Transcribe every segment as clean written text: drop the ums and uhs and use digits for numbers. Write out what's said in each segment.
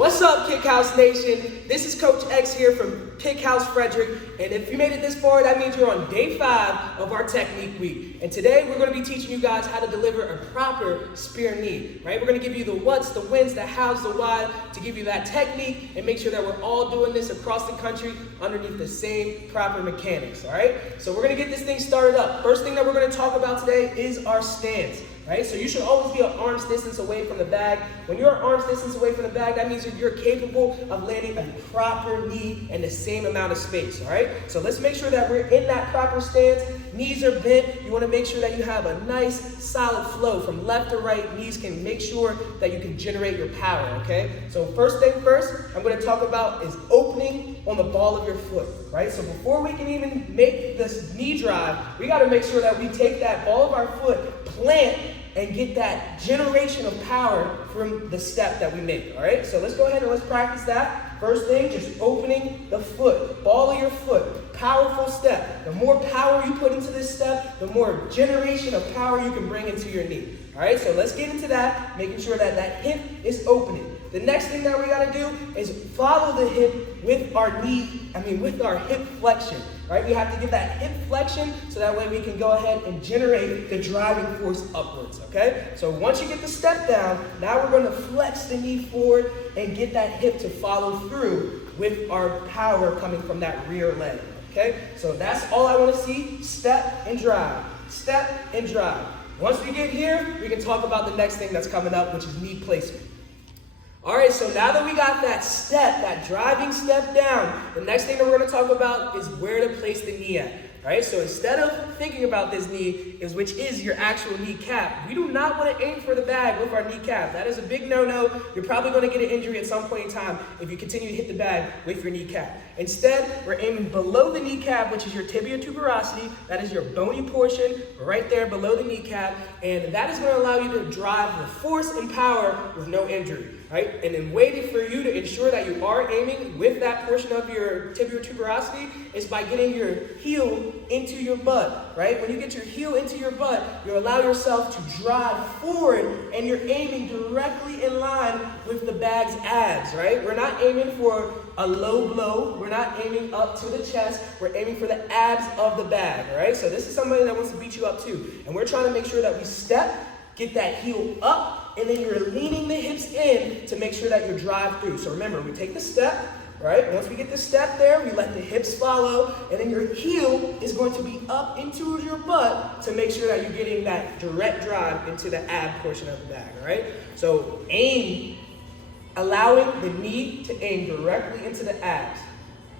What's up, KickHouse Nation? This is Coach X here from KickHouse Frederick, and if you made it this far, that means you're on day 5 of our technique week. And today we're going to be teaching you guys how to deliver a proper spear knee, right? We're going to give you the what's, the whens, the hows, the why to give you that technique and make sure that we're all doing this across the country underneath the same proper mechanics, all right? So we're going to get this thing started up. First thing that we're going to talk about today is our stance. Right? So you should always be an arm's distance away from the bag. When you're an arm's distance away from the bag, that means that you're capable of landing a proper knee in the same amount of space, all right? So let's make sure that we're in that proper stance. Knees are bent. You want to make sure that you have a nice, solid flow from left to right. Knees can make sure that you can generate your power, okay? So first thing first, I'm going to talk about is opening on the ball of your foot, right? So before we can even make this knee drive, we got to make sure that we take that ball of our foot, plant, and get that generation of power from the step that we make, all right? So let's go ahead and let's practice that. First thing, just opening the foot, ball of your foot, powerful step. The more power you put into this step, the more generation of power you can bring into your knee, all right? So let's get into that, making sure that that hip is opening. The next thing that we gotta do is follow the hip with our with our hip flexion, right? We have to give that hip flexion so that way we can go ahead and generate the driving force upwards, okay? So once you get the step down, now we're gonna flex the knee forward and get that hip to follow through with our power coming from that rear leg, okay? So that's all I wanna see, step and drive, step and drive. Once we get here, we can talk about the next thing that's coming up, which is knee placement. All right, so now that we got that step, that driving step down, the next thing that we're going to talk about is where to place the knee at. All right, so instead of thinking about this knee, which is your actual kneecap, we do not want to aim for the bag with our kneecap. That is a big no-no. You're probably going to get an injury at some point in time if you continue to hit the bag with your kneecap. Instead, we're aiming below the kneecap, which is your tibia tuberosity. That is your bony portion right there below the kneecap, and that is going to allow you to drive the force and power with no injury. Right? And then waiting for you to ensure that you are aiming with that portion of your tibial tuberosity is by getting your heel into your butt, right? When you get your heel into your butt, you allow yourself to drive forward and you're aiming directly in line with the bag's abs, right? We're not aiming for a low blow. We're not aiming up to the chest. We're aiming for the abs of the bag, right? So this is somebody that wants to beat you up too. And we're trying to make sure that we step, get that heel up, and then you're leaning the hips in to make sure that you drive through. So remember, we take the step, right? Once we get the step there, we let the hips follow, and then your heel is going to be up into your butt to make sure that you're getting that direct drive into the ab portion of the bag, all right? So aim, allowing the knee to aim directly into the abs,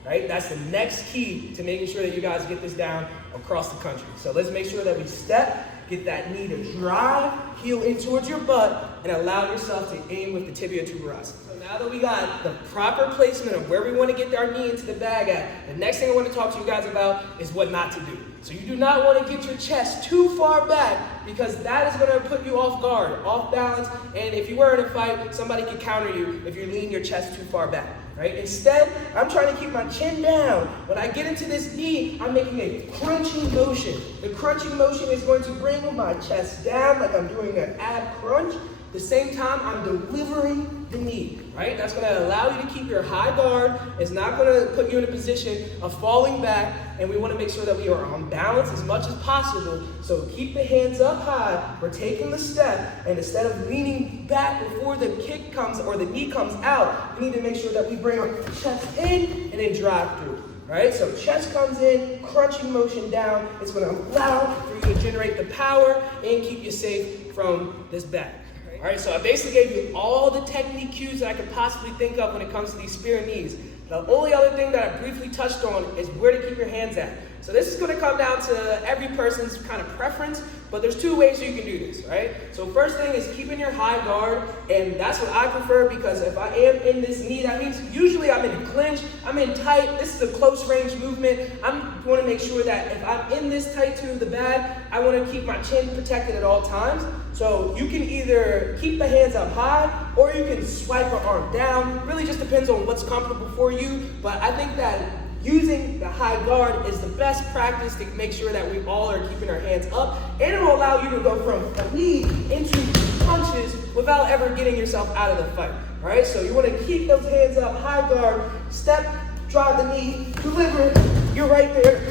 right? That's the next key to making sure that you guys get this down across the country. So let's make sure that we step, get that knee to drive, heel in towards your butt, and allow yourself to aim with the tibia tuberosity. So now that we got the proper placement of where we want to get our knee into the bag at, the next thing I want to talk to you guys about is what not to do. So you do not want to get your chest too far back because that is going to put you off guard, off balance, and if you were in a fight, somebody can counter you if you lean your chest too far back. Right? Instead, I'm trying to keep my chin down. When I get into this knee, I'm making a crunching motion. The crunching motion is going to bring my chest down like I'm doing an ab crunch. At the same time, I'm delivering the knee, right? That's going to allow you to keep your high guard. It's not going to put you in a position of falling back, and we want to make sure that we are on balance as much as possible. So keep the hands up high. We're taking the step, and instead of leaning back before the kick comes or the knee comes out, we need to make sure that we bring our chest in and then drive through. Right? So chest comes in, crunching motion down. It's going to allow for you to generate the power and keep you safe from this bag. All right, so I basically gave you all the technique cues that I could possibly think of when it comes to these spear knees. The only other thing that I briefly touched on is where to keep your hands at. So this is going to come down to every person's kind of preference, but there's 2 ways you can do this, right? So first thing is keeping your high guard, and that's what I prefer because if I am in this knee, that means usually I'm in a clinch, I'm in tight, this is a close range movement. I want to make sure that if I'm in this tight to the bag, I want to keep my chin protected at all times. So you can either keep the hands up high or you can swipe your arm down. It really just depends on what's comfortable for you, but I think that using the high guard is the best practice to make sure that we all are keeping our hands up, and it will allow you to go from a knee into punches without ever getting yourself out of the fight. All right, so you want to keep those hands up, high guard, step, drive the knee, deliver. You're right there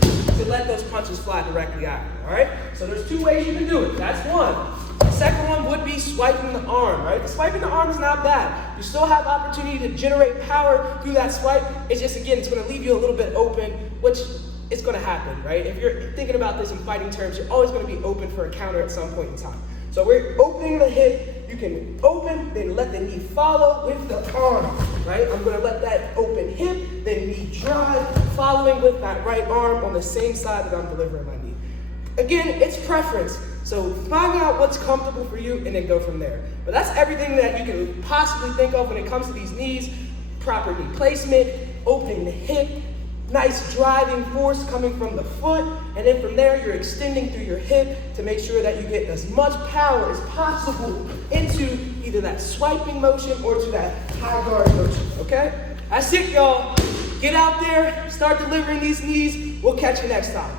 to let those punches fly directly out. All right, so there's two ways you can do it. That's one. The second one would be swiping the arm, right? Swiping the arm is not bad. You still have opportunity to generate power through that swipe. It's just, again, it's going to leave you a little bit open, which is going to happen, right? If you're thinking about this in fighting terms, you're always going to be open for a counter at some point in time. So we're opening the hip. You can open, then let the knee follow with the arm, right? I'm going to let that open hip, then knee drive, following with that right arm on the same side that I'm delivering my knee. Again, it's preference. So find out what's comfortable for you and then go from there. But that's everything that you can possibly think of when it comes to these knees. Proper knee placement, opening the hip, nice driving force coming from the foot, and then from there you're extending through your hip to make sure that you get as much power as possible into either that swiping motion or to that high guard motion, okay? That's it, y'all. Get out there, start delivering these knees. We'll catch you next time.